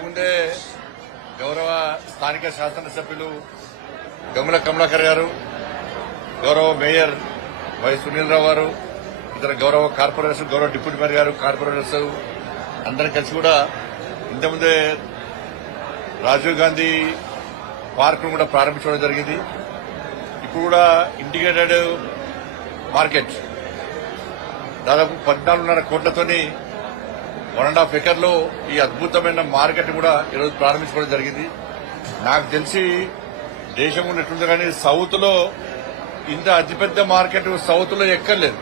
ఇంతకుముందే గౌరవ స్థానిక శాసనసభ్యులు గంగుల కమలాకర్ గారు, గౌరవ మేయర్ వై సునీల్ రావు గారు, ఇతర గౌరవ కార్పొరేటర్స్, గౌరవ డిప్యూటీ మేయర్ గారు, కార్పొరేటర్స్ అందరం కలిసి కూడా ఇంతకుముందే రాజీవ్ గాంధీ పార్క్ ను కూడా ప్రారంభించడం జరిగింది. ఇప్పుడు కూడా ఇంటిగ్రేటెడ్ మార్కెట్ దాదాపు 14.5 కోట్లతోని 1.5 ఎకర్లో ఈ అద్భుతమైన మార్కెట్ కూడా ఈరోజు ప్రారంభించుకోవడం జరిగింది. నాకు తెలిసి దేశం ఉన్నట్టుంది కానీ సౌత్ లో ఇంత అతిపెద్ద మార్కెట్ సౌత్ లో ఎక్కర్లేదు.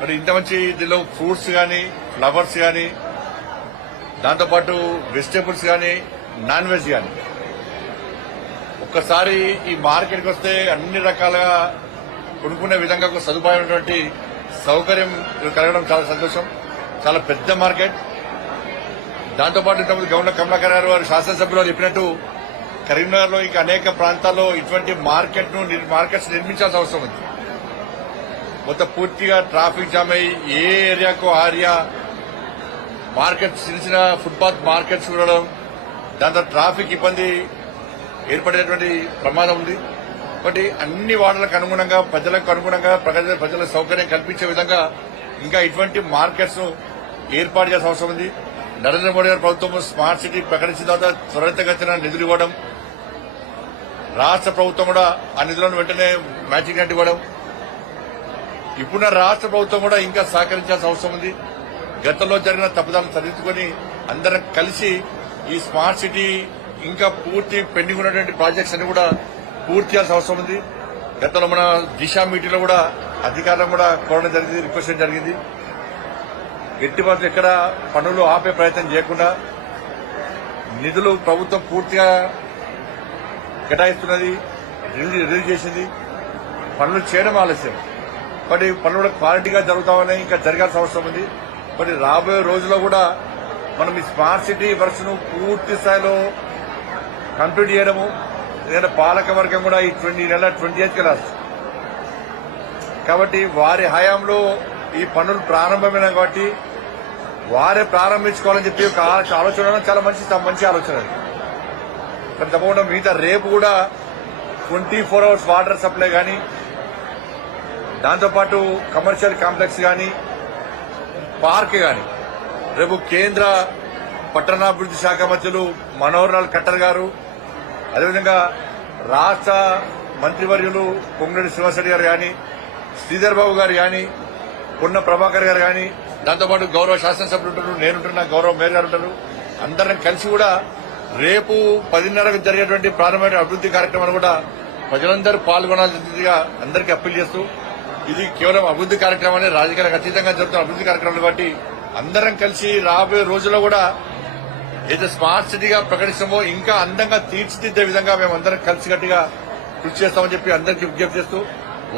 మరి ఇంత మంచి దీనిలో ఫ్రూట్స్ కానీ, ఫ్లవర్స్ కానీ, దాంతోపాటు వెజిటేబుల్స్ కానీ, నాన్ వెజ్ కానీ, ఒక్కసారి ఈ మార్కెట్కి వస్తే అన్ని రకాలుగా కొనుక్కునే విధంగా ఒక సదుపాయమైనటువంటి సౌకర్యం కలగడం చాలా సంతోషం. చాలా పెద్ద మార్కెట్. దాంతోపాటు ఇంతకుముందు గవర్నర్ కమలాకర్ గారు వారు శాసనసభ్యులు చెప్పినట్టు కరీంనగర్ లో ఇంకా అనేక ప్రాంతాల్లో ఇటువంటి మార్కెట్స్ నిర్మించాల్సిన అవసరం ఉంది. మొత్తం పూర్తిగా ట్రాఫిక్ జామ్ అయ్యి ఏ ఏరియాకు ఆ ఏరియా మార్కెట్స్, చిన్న చిన్న ఫుట్పాత్ మార్కెట్స్ ఉండడం, దాంతో ట్రాఫిక్ ఇబ్బంది ఏర్పడేటువంటి ప్రమాదం ఉంది. కాబట్టి అన్ని వార్డులకు అనుగుణంగా, ప్రజలకు అనుగుణంగా, ప్రజల సౌకర్యం కల్పించే విధంగా ఇంకా ఇటువంటి మార్కెట్స్ ఏర్పాటు చేయాల్సిన అవసరం ఉంది. నరేంద్ర మోడీ గారి ప్రభుత్వం స్మార్ట్ సిటీ ప్రకటించిన తర్వాత త్వరితగతిన నిధులు ఇవ్వడం, రాష్ట్ర ప్రభుత్వం కూడా ఆ నిధులను వెంటనే మ్యాచింగ్ గ్రాంట్ ఇవ్వడం, ఇప్పుడున్న రాష్ట్ర ప్రభుత్వం కూడా ఇంకా సహకరించాల్సిన అవసరం ఉంది. గతంలో జరిగిన తప్పుదాలను సరిదిద్దుకొని అందరం కలిసి ఈ స్మార్ట్ సిటీ ఇంకా పూర్తి పెండింగ్ ఉన్నటువంటి ప్రాజెక్ట్స్ అన్ని కూడా పూర్తి చేయాల్సిన అవసరం ఉంది. గతంలో మన దిశ మీటింగ్ లో కూడా అధికారులను కూడా కోరడం జరిగింది, రిక్వెస్ట్ చేయడం జరిగింది. ఎట్టి మాత్రం ఎక్కడ పనులు ఆపే ప్రయత్నం చేయకుండా నిధులు ప్రభుత్వం పూర్తిగా కేటాయిస్తున్నది, రిలీజ్ చేసింది. పనులు చేయడం ఆలస్యం, బట్ పనులు కూడా క్వాలిటీగా జరుగుతామని ఇంకా జరగాల్సిన అవసరం ఉంది. బట్ రాబోయే రోజుల్లో కూడా మనం ఈ స్మార్ట్ సిటీ వర్క్స్ ను పూర్తి స్థాయిలో కంప్లీట్ చేయడము, ఎందుకంటే పాలక వర్గం కూడా ఈ నెల 28కి లాస్ట్ కాబట్టి వారి హయాంలో ఈ పనులు ప్రారంభమైన కాబట్టి వారే ప్రారంభించుకోవాలని చెప్పి ఒక ఆలోచన చాలా మంచి ఆలోచన. కానీ తప్పకుండా మిగతా రేపు కూడా 24 hours వాటర్ సప్లై కానీ, దాంతోపాటు కమర్షియల్ కాంప్లెక్స్ కానీ, పార్క్ కానీ రేపు కేంద్ర పట్టణాభివృద్ది శాఖ మంత్రులు మనోహర్ లాల్ ఖట్టర్ గారు, అదేవిధంగా రాష్ట్ర మంత్రివర్యులు పొంగులేటి శ్రీనివాసరెడ్డి గారు కానీ, శ్రీధర్ బాబు గారు కానీ, పొన్న ప్రభాకర్ గారు కానీ, దాంతోపాటు గౌరవ శాసనసభ్యులు ఉంటారు, నేనుంటున్నా, గౌరవ మేయర్ గారు ఉంటారు. అందరం కలిసి కూడా రేపు 10:30కు జరిగేటువంటి ప్రారంభమైన అభివృద్ది కార్యక్రమాలు కూడా ప్రజలందరూ పాల్గొనాల్సిందిగా అందరికీ అప్పీల్ చేస్తూ, ఇది కేవలం అభివృద్ది కార్యక్రమాన్ని రాజకీయాలకు అతీతంగా జరుగుతున్న అభివృద్ది కార్యక్రమాలు కాబట్టి అందరం కలిసి రాబోయే రోజుల్లో కూడా ఏదైతే స్మార్ట్ సిటీగా ప్రకటిస్తామో ఇంకా అందంగా తీర్చిదిద్దే విధంగా మేము అందరం కలిసికట్టుగా కృషి చేస్తామని చెప్పి అందరికీ విజ్ఞప్తి చేస్తూ,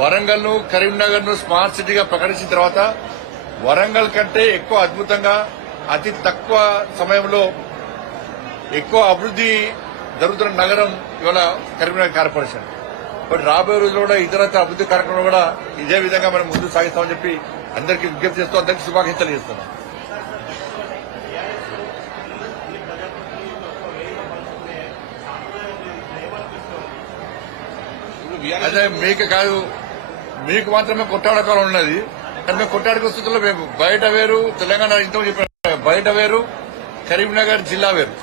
వరంగల్ ను, కరీంనగర్ ను స్మార్ట్ సిటీగా ప్రకటించిన తర్వాత వరంగల్ కంటే ఎక్కువ అద్భుతంగా, అతి తక్కువ సమయంలో ఎక్కువ అభివృద్ది జరుగుతున్న నగరం ఇవాళ కరీంనగర్ కార్పొరేషన్. బట్ రాబోయే రోజుల్లో కూడా ఇతరత్ర అభివృద్ది కార్యక్రమాలు కూడా ఇదే విధంగా మనం ముందుకు సాగిస్తామని చెప్పి అందరికీ విజ్ఞప్తి చేస్తూ అందరికీ శుభాకాంక్షలు చేస్తున్నాం. అదే మీకు కాదు, మీకు మాత్రమే కొట్టాడకాలం ఉన్నది. కానీ మేము కొట్టాడుకునే స్థితిలో మేము బయట వేరు, తెలంగాణ ఇంత చెప్పిన బయట వేరు, కరీంనగర్ జిల్లా వేరు.